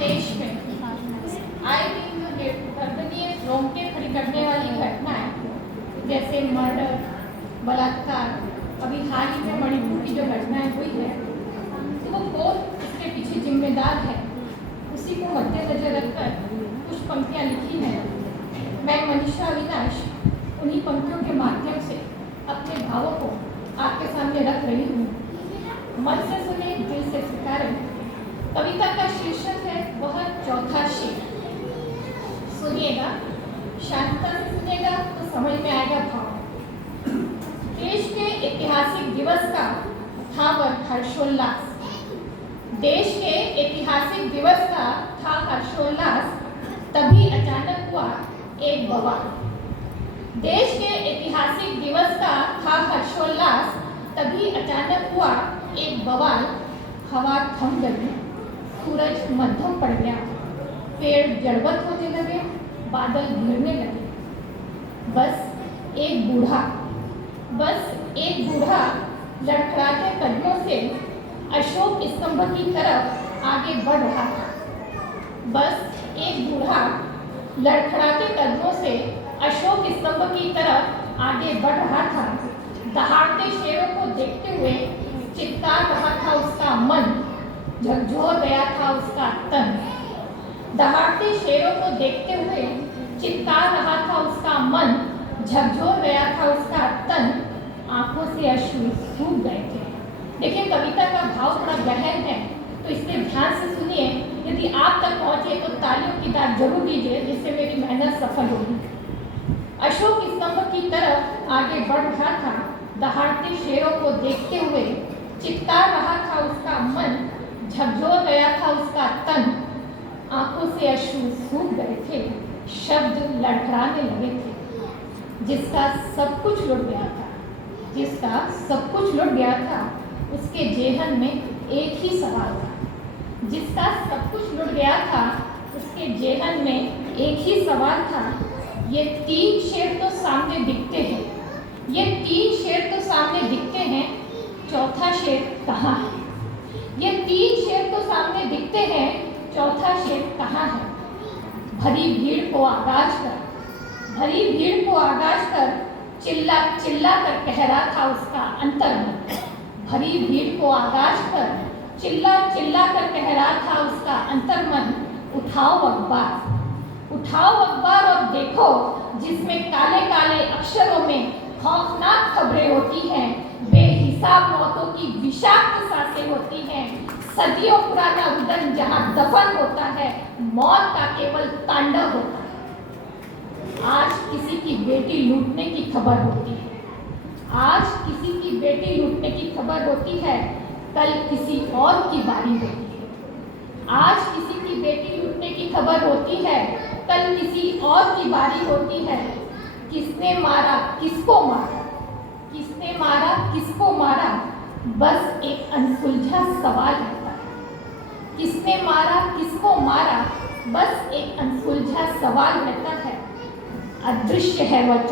देश में आए दिन जो गर्दनीय रोंगटे खड़ी करने वाली घटनाएं जैसे मर्डर, बलात्कार, अभी हाल ही में मणिपुर की जो घटनाएं हुई है, तो वो कौन इसके पीछे जिम्मेदार है, उसी को मद्देनजर रखकर कुछ पंक्तियां लिखी हैं। मैं मनीषा अविनाश उन्हीं पंक्तियों के माध्यम से अपने भावों को आपके सामने रख रही हूँ। मन से सुने, दिल से स्वीकारें। कविता का शीर्षक है वह चौथा शेर। सुनिएगा, शांतता से सुनिएगा तो समझ में आएगा भाव। देश के ऐतिहासिक दिवस का था वह हर्षोल्लास। देश के ऐतिहासिक दिवस का था हर्षोल्लास, तभी अचानक हुआ एक बवाल। देश के ऐतिहासिक दिवस का था हर्षोल्लास, तभी अचानक हुआ एक बवाल। हवा थम गई, सूरज मध्यम पड़ गया, पेड़ जड़वत होने लगे, बादल घिरने लगे। बस एक बूढ़ा लड़खड़ाते कदमों से अशोक स्तंभ की तरफ आगे बढ़ रहा था। बस एक बूढ़ा लड़खड़ाते कदमों से अशोक स्तंभ की तरफ आगे बढ़ रहा था। दहाड़ते शेरों को देखते हुए चित्ता रहा था उसका मन, झकझोर गया था उसका तन। दहाड़ते शेरों को देखते हुए चित्ता रहा था उसका मन, झकझोर गया था उसका तन। आंखों से अश्रु सूख गए थे। देखिए, कविता का भाव थोड़ा गहन है, तो इसलिए ध्यान से सुनिए। यदि आप तक पहुंचे तो तालियों की दाद जरूर दीजिए, जिससे मेरी मेहनत सफल होगी। अशोक स्तंभ की तरफ आगे बढ़ रहा था। दहाड़ते शेरों को देखते हुए चित्ता रहा था उसका मन, झकझोर गया था उसका तन। आंखों से अश्रु सूख गए थे, शब्द लड़खड़ाने लगे थे। जिसका सब कुछ लुट गया था, उसके जेहन में एक ही सवाल था। जिसका सब कुछ लुट गया था, उसके जेहन में एक ही सवाल था। ये तीन शेर तो सामने दिखते हैं, चौथा शेर कहाँ है? ये तीन शेर तो सामने दिखते हैं, चौथा शेर कहाँ है? भरी भीड़ को आगाज कर चिल्ला कर कह रहा था उसका अंतर्मन। भरी भीड़ को आगाज कर चिल्ला कर कह रहा था उसका अंतर्मन। उठाओ अखबार और देखो, जिसमें काले काले अक्षरों में खौफनाक खबरें होती हैं। बेहिसाब मौतों की विषाक्त सांसें होती हैं। सदियों पुराना रुदन जहां दफन होता है, मौत का केवल तांडव होता है। आज किसी की बेटी लूटने की खबर होती है, कल किसी और की बारी होती है। आज किसी की बेटी लूटने की खबर होती है, कल किसी और की बारी होती है। किसने मारा किसको मारा, बस एक अनसुलझा सवाल रहता है। किसने मारा किसको मारा, बस एक अनसुलझा सवाल रहता है। अदृश्य है वह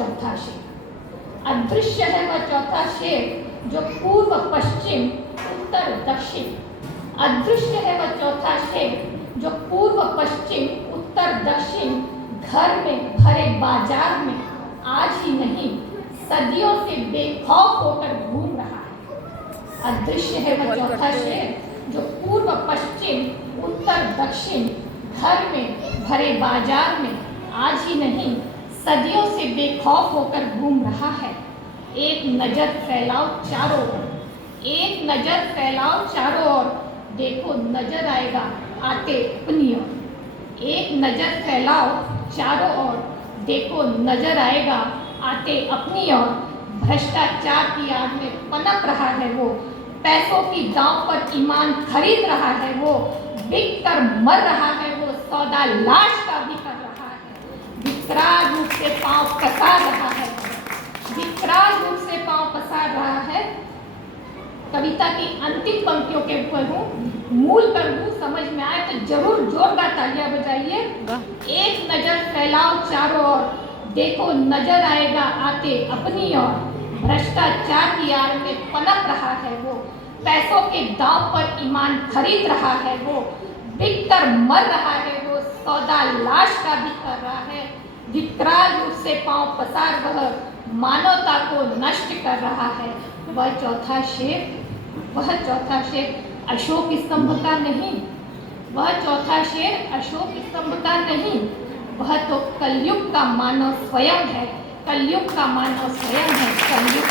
चौथा शेर, जो पूर्व पश्चिम उत्तर दक्षिण। अदृश्य है वह चौथा शेर, जो पूर्व पश्चिम उत्तर दक्षिण। घर में भरे बाजार में आज ही नहीं, सदियों से बेखौफ होकर घूम रहा है। अदृश्य है वह चौथा शेर, जो पूर्व पश्चिम उत्तर दक्षिण। घर में भरे बाजार में आज ही नहीं, सदियों से बेखौफ होकर घूम रहा है। एक नजर फैलाओ चारों ओर, देखो नजर आएगा आते अपनी ओर। एक नजर फैलाओ चारों ओर, देखो नजर आएगा आते अपनी ओर। भ्रष्टाचार की आग में पनप रहा है वो, पैसों की दांव पर ईमान खरीद रहा है वो। बिक कर मर रहा है वो, सौदा लाश का भी कर रहा है। विकराल रूप से पांव पसार रहा है। कविता की अंतिम पंक्तियों के ऊपर हूँ, मूल कर दूँ, समझ में आए तो जरूर जोरदार तालियां बजाइए। एक नजर फैलाओ चारों ओर, देखो नजर आएगा आते अपनी ओर। भ्रष्टाचार की आड़ में पनप रहा है वो, पैसों के दांव पर ईमान खरीद रहा है वो। बिक कर मर रहा है वो, सौदा लाश का भी कर रहा है। धिक्कार उससे पांव पसार वह मानवता को नष्ट कर रहा है। वह चौथा शेर अशोक स्तंभ का नहीं, वह चौथा शेर अशोक स्तंभ का नहीं, वह तो कलयुग का मानव स्वयं है, कलयुग का मानव स्वयं है, कलयुग